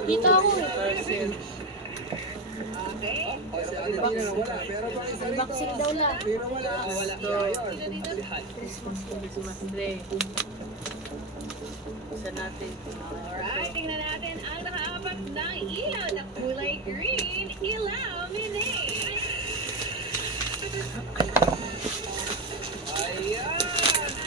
Kita ako eh. Parcel. Okay. O, si Adelina na wala. Meron bang isa rito? Unboxing daw lang. Sino wala? Wala. Ito. Ayun. Christmas. Christmas tree. Isa natin. Alright, tingnan natin ang nakaapat ng ilaw na kulay green. Ilaw Minay. Ayan!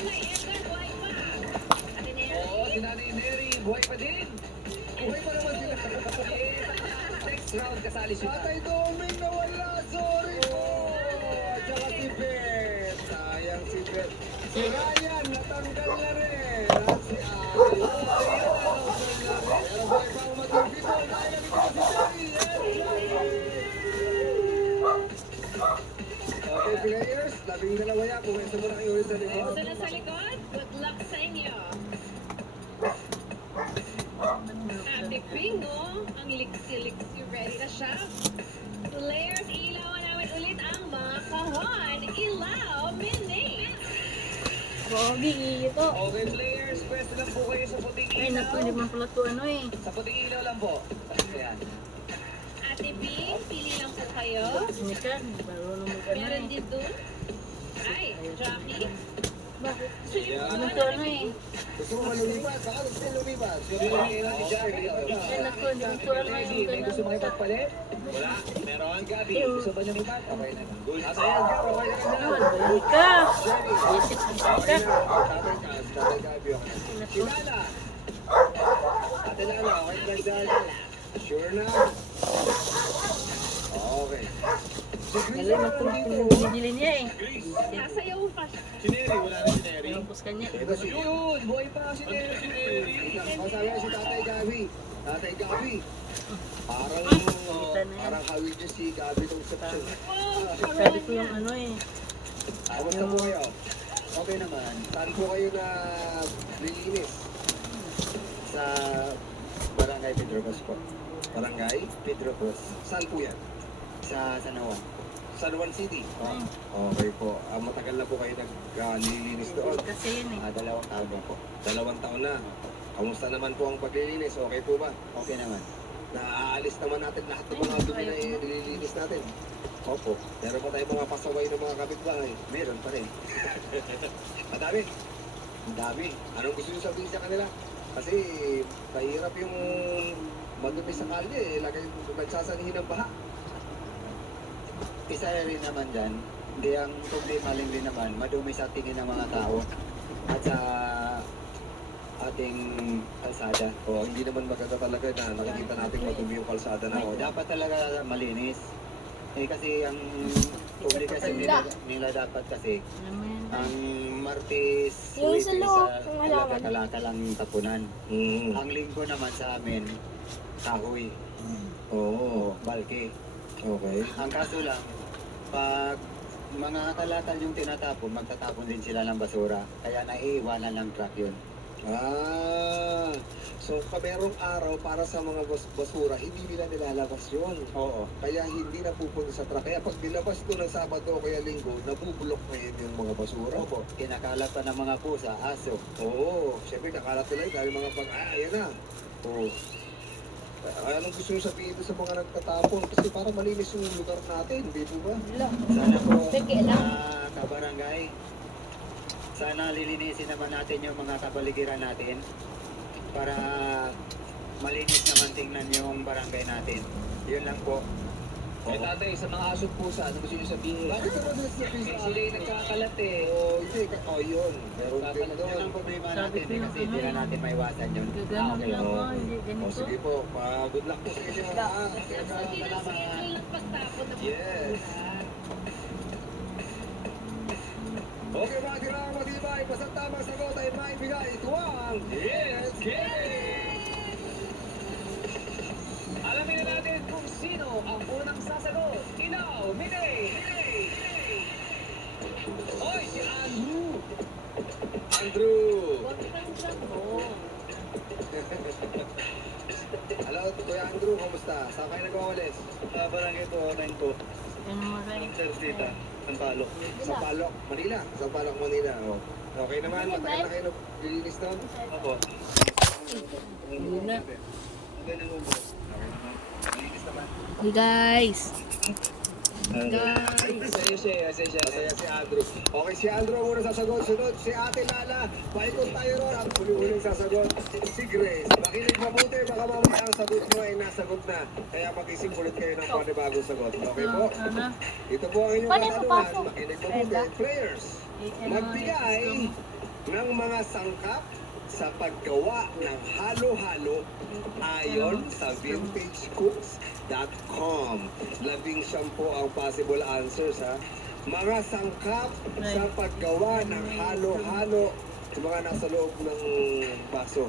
Nanay Edgar, buhay pa. Ate Oo, Neri. si Nanay Neri, buhay pa din. Buhay pa naman sila. Eh, next round, kasali siya. Tatay Doming na wala. Sorry po. At saka si Beth. Sayang si Beth. Si Ryan, natanggal na rin. At si Ali. Pero buhay pa umatang dito. Kaya nito si Jerry. Okay, players. 12 yan. Pumesa mo na kayo sa likod. Ito na sa likod. Good luck sa inyo. Ate Bingo, ang liksi-liksi ready na siya. Players, ilawan namin ulit ang mga kahon. Ilaw Minay. Pogi ito. Okay, players, pwesto lang po kayo sa puting Ay, naku, ilaw. hindi man pala to ano eh. Sa puting ilaw lang po. Ayan. Ate Bing, pili lang po kayo. Sinikan, marunong mo ka na Meron eh. din dun. Ay, Jackie. Bakit? Ano to ano eh. Gusto mo malumipat? Baka gusto mo lumipat. Si Jerry. Ay, naku, hindi man to ano Ready, yung may gusto ganun. makipagpalit? Wala. Meron, Gabi. Gusto ba niyo lipat? Okay na. Good. At ayan, Gab, okay na Ano, yan. balik ka. Jerry. Isip, Okay isip na. ka. Tatay Gabby, okay. Si Lala. Ate Lala, okay na Lala. Sure na. Okay. Si Chris, Galing, wala naku, dito. pinibili niya eh. Sasayaw pa siya. Si Neri, wala na si Neri. Pinampos ka niya. Ito si Yun, buhay pa si Neri. O, sabi ko si Tatay Gabby. Tatay Gabby. Parang, Kita na yan. parang hawig niya si Gabby nung section. Sabi ko yung ano eh. Kamusta po kayo? Okay naman. Saan po kayo na lilinis? Sa Barangay Pedro Cruz po. Barangay Pedro Cruz. Saan po yan? Sa San Juan. San Juan City? Okay po. Matagal na po kayo naglilinis doon? Kasi yun eh. 2 taon na po. 2 taon na. Kamusta naman po ang paglilinis? Okay po ba? Okay naman. Naaalis naman natin lahat ng mga dumi na nililinis natin. Opo. Meron pa tayong mga pasaway ng mga kapitbahay. Meron pa rin. Madami. Ang dami. Anong gusto nyo sabihin sa kanila? Kasi mahirap yung madumi sa kalye eh. Lagi nagsasanihin ng baha. Isa rin naman dyan, hindi ang problema rin naman, madumi sa tingin ng mga tao at sa ating kalsada. O, hindi naman maganda talaga na nakikita natin madumi yung kalsada na. O, dapat talaga malinis. Eh kasi ang publikasyon nila dapat kasi, Alam mo yan. ang Martes, Yung isa Webes, lo, sa ang halaman. kalakal ang tapunan. Mm. Ang linggo naman sa amin, kahoy, Oo. balke. Okay. Ang kaso lang, pag mga kalakal yung tinatapon, magtatapon din sila ng basura. Kaya naiiwanan ng truck yun. Ah, so merong araw para sa mga basura, hindi nila nilalabas yun. Oo. Kaya hindi napupunta sa truck. Kaya pag nilabas ko ng Sabado o kaya Linggo, nabubulok na yun yung mga basura. Opo. Kinakalat pa ng mga pusa, aso. Oo, syempre nakalat nila yun dahil mga ayan na. Oo. Anong gusto nyo sabihin doon sa mga nagtatapon? Kasi para malinis yung lugar natin, di po ba? Wala. Sana po, Peke lang. kabarangay, sana lilinisin naman natin yung mga kabaligiran natin para malinis naman tingnan yung barangay natin. Yun lang po. Eh, tatay, sa mga aso pusa, ano gusto nyo sabihin? Bakit naman sila sabihin sa Sila yung nagkakalat eh. Oo, hindi. Yun. Meron din Yun doon. ang problema Sabi natin ko eh, yung kasi ano hindi na eh. natin maiwasan yun. Gagano Okay, lang oo. ako, hindi O ganito. sige po, good luck po sa inyo. Kasi ng schedule ng pagtapon ng Yes. basura. Okay mga tirang matibay, basta tamang sagot ay maibigay. Ito ang Yes Alamin na natin kung sino ang unang sasagot. Ilaw, Minay! Hoy, si Andrew! Andrew! Huwag kang sabong. Hello, Kuya Andrew, kamusta? Saan kayo nagwawalis? Barangay po, 9 po. Ano mo rin? Sampalok. Sa Palok, Manila. Sa Palok, Manila. Oh. Okay naman, matagal na kayo naglilinis doon? Opo. Muna. Ganun mo po. Okay naman. Malinis naman. Hey guys. Masaya siya. Masaya si Andrew. Okay, si Andrew ang unang sasagot. Sunod, si Ate Lala. Paikot tayo ron. At huli-huling sasagot, si Grace. Makinig mabuti. Baka mamaya ang sagot nyo ay nasagot na. Kaya mag-isip ulit kayo ng panibagong sagot. Okay po? Ano? Ito po ang inyong Paano katanungan. papasok? Makinig mabuti. Players, magbigay ng mga sangkap sa paggawa ng halo-halo ayon sa vintagecooks.com. 11 ang possible answers ha. Mga sangkap sa paggawa ng halo-halo yung mga nasa loob ng baso.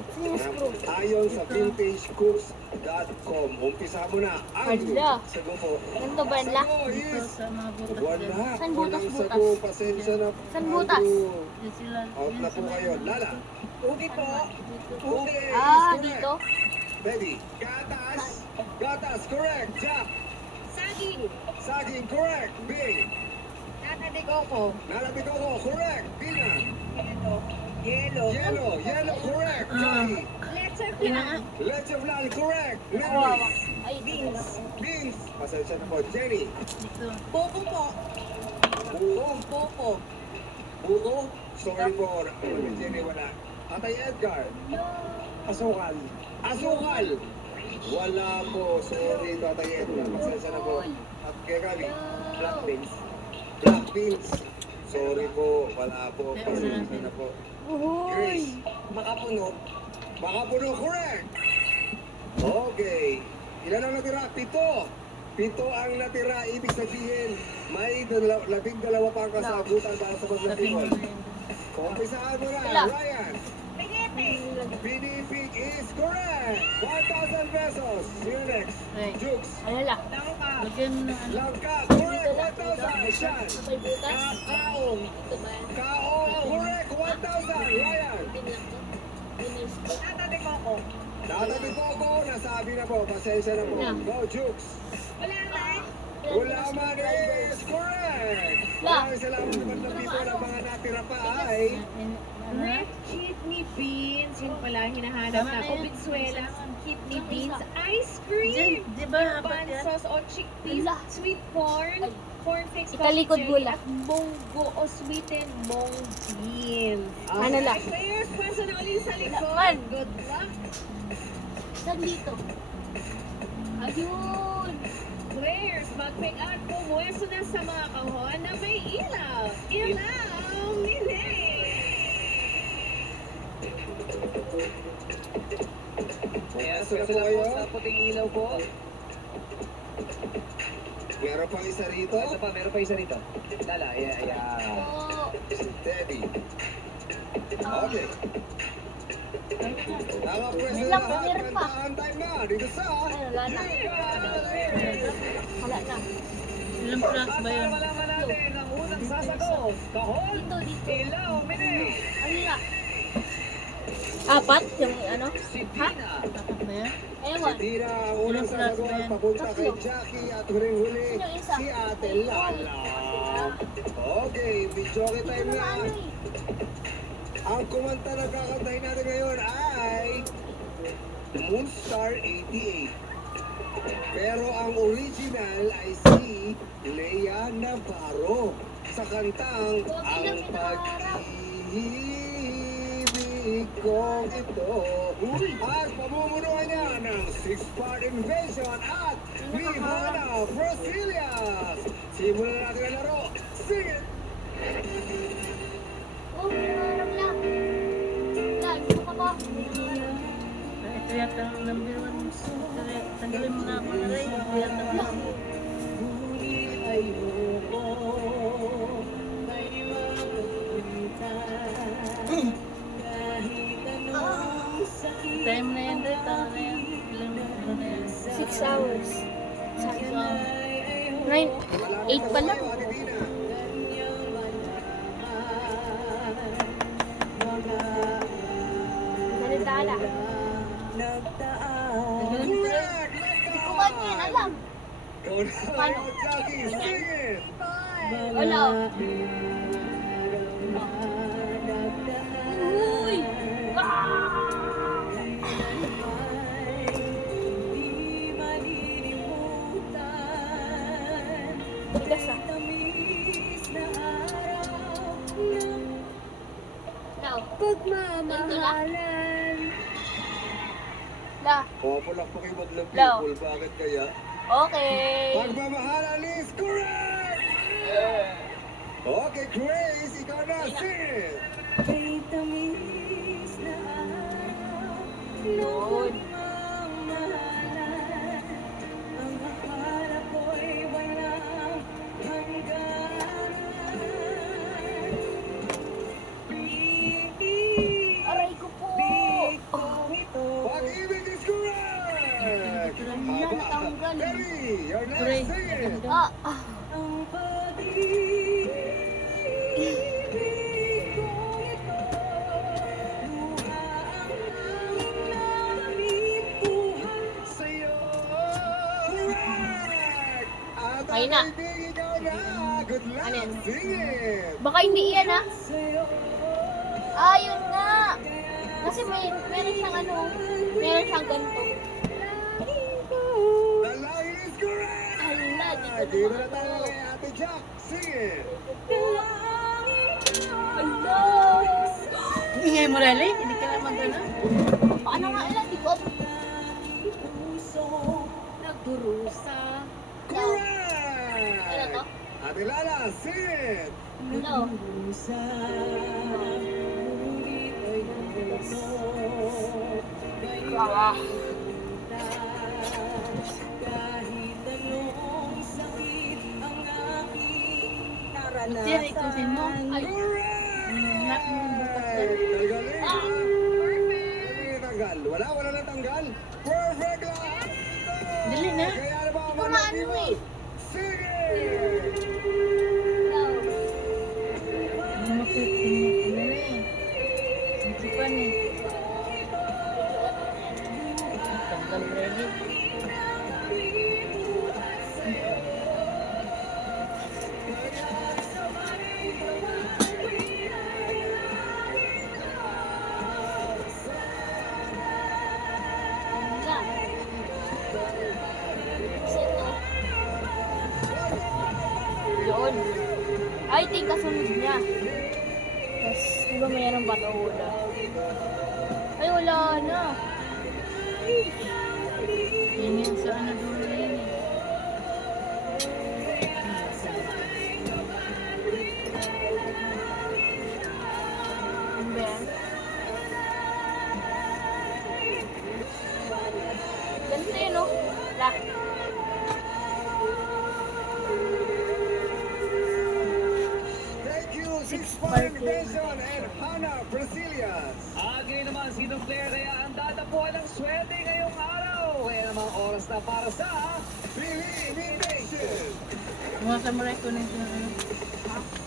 Ayon sa vintagecooks.com. Umpisa mo na. Andrew, Hala. sagot po. Ganito ba la? Sagot Dito is sa mga butas wala. dyan. Saan Walang butas-butas? sagot. Pasensya na. Saan butas? Andrew. Yan sila. Out na yan po sila. kayo. Lala. Ugi po. Ugi is Ah, correct. dito. Ready. Gatas. Gatas, correct. Jack. Saging. Saging, correct. Bing. Nata de coco. Nalabigoko, correct. Bina. Yelo. Yellow, correct. Jackie. Leche Ina nga. flan. Leche flan, correct. Kawawa. Mary. Ay, Beans. Beans. Pasensya na po. Jenny. Dito. Popo po. Buko. Popo. Buko. Sorry po. Jenny, wala. Atay Edgar. Asukal. Asukal. Wala po. Sorry, Tatay Edgar. Pasensya na po. At kay Gabi. Black beans. Black beans. Sorry po. Wala po. Pasensya na po. Grace. Makapuno. Makapuno, correct. Okay. Ilan ang natira? 7. 7 ang natira. Ibig sabihin, may 12 pa ang kasagutan para sa Labing paglabingol. na yun. Umpisahan mo na, Wala. Ryan. Pinete. Pinipig is correct. 1,000 pesos. Sino next? Right. Jukes. Ano la? Tangka. Lagyan mo ng ano. Langka, correct. 1,000. Shan. Sabay butas. Kaong. Ito ba yan? Kaong, correct. 1,000. Ryan. Din lang to. Dinis to. Nata de coco. Tatabi Coco, nasabi na po. Pasensya na po. Yeah. Go, Jukes. Wala na. Ulaman is correct. La. Maraming salamat naman ng people. Ang mga natira pa ay Ano? Red kidney beans. Yun pala hinahanap Tama na. na O yan. Venezuela. Kidney beans. Ice Diyan, cream. di ba apat yan? Sauce o chickpeas. Wala. Sweet corn. Corn flakes. Italikod puff mo jelly, lang. At munggo o sweetened mung beans. Ano la? Players, pasa na ulit sa likod. Laman. Good luck. Saan dito? Ayun. Players, mag-pick out pumuwesto na sa mga kahon na may ilaw. Ilaw ni Nate. Ayan, Pwesto na pwesto po na kayo. po sa puting ilaw po. Meron pang isa rito. Ito pa, meron pa isa rito. Lala, ayan. Oh. Si Teddy. Okay. Nakapwesto Wait na lang, lahat. meron pa. Kantaan time na. Dito sa... Ay, wala na. Wala na. Ilang plus At ba yun? para malaman natin ang unang sasagot. Kahon, Dito, dito. ilaw, minute. Ano la? Apat? Yung ano? Si Dina. Apat ba yan? Ewan. Si Dina ang unang Ilang plus ba sasagot. yan? Papunta kay Tatlo. Jackie at huling-huli Sino yung isa? si Ate Lala. Okay, video Dito time na na. ano eh. Ang kumanta na kakantahin natin ngayon ay Moonstar 88. Pero ang original ay si Lea Navarro sa kantang Ang Pag-ibig Kong Ito. At pamumunuan niya ng 6-part invasion at Vivana Brasilia. Simulan natin ang laro. Sing it! Oh, nangarap lang. La, gusto ka ba? Ito yata ang number 1. Tanggalin mo na ako na rin. Ito yata ang time na yan rin. Tama na yan. Ilang ano na yan? 6 hours. 6 hours. 8 pa lang. Ate Dina. Nalitala. Tanggalin mo rin. Correct! Hindi ko ba yan alam? Go na, Paano? Jackie, sing it! Wala. Uy! Ah! ganito la. La. Populak po kayo ng Hello. people. Bakit kaya? Okay. Pagmamahalan is correct! Okay, Grace, ikaw na. Sing it! Yun. Aray ko po. Pag-ibig is correct! Yan, natanggal. Terry, you're next. Pray. Sing it! Ah. Sa'yo! Correct! At Ayun na. ang ibig, ikaw na. Good luck. Ano yan? Sing it! Baka hindi yan ah. Ah, yun nga. Kasi meron siyang ano, meron siyang ganito. The line is correct! Hala, Dito na tayo kay Ate Jack. Sing it! Hala. Ingay mo rally, hindi ka lang mag-ano. Paano nga alam? Di ko alam. Nagdurusa. Correct! Ano to? Ate Lala, sing it! Ano? Ah. Diyan, ikusin mo. Ay, Lahat mo yung bukas na. Nagaling! Ah. Perfect! Tanggal. Wala na tanggal. Perfect lahat! Dali na. Kaya na ba ang Ito mga nga ano eh. Sige! Bumakit, tingnan na eh. Sipan eh. Tanggal ready. Wala. Kasi ito. Yun. I think kasunod niya. Tapos, di ba mayroon pa ito wala? Ay, wala na. Yan yan sa ano dulo na yun eh. Ano ba yan? Ganito yun, no? Wala. Thank you, 6-5 Benson and Hannah Brasilias. Ngayon naman, sinong player kaya ang dadapuan ng swerte ngayong araw? Kaya namang oras na para sa... Billy Nation! Mga samurai ko na yung ano.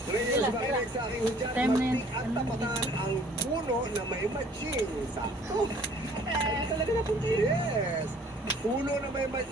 Players, makinig sa aking hudyat, Time na yun. magpik at tapatan ang puno na may matching. Sakto. Talaga na punti. Yes. Puno na may matching.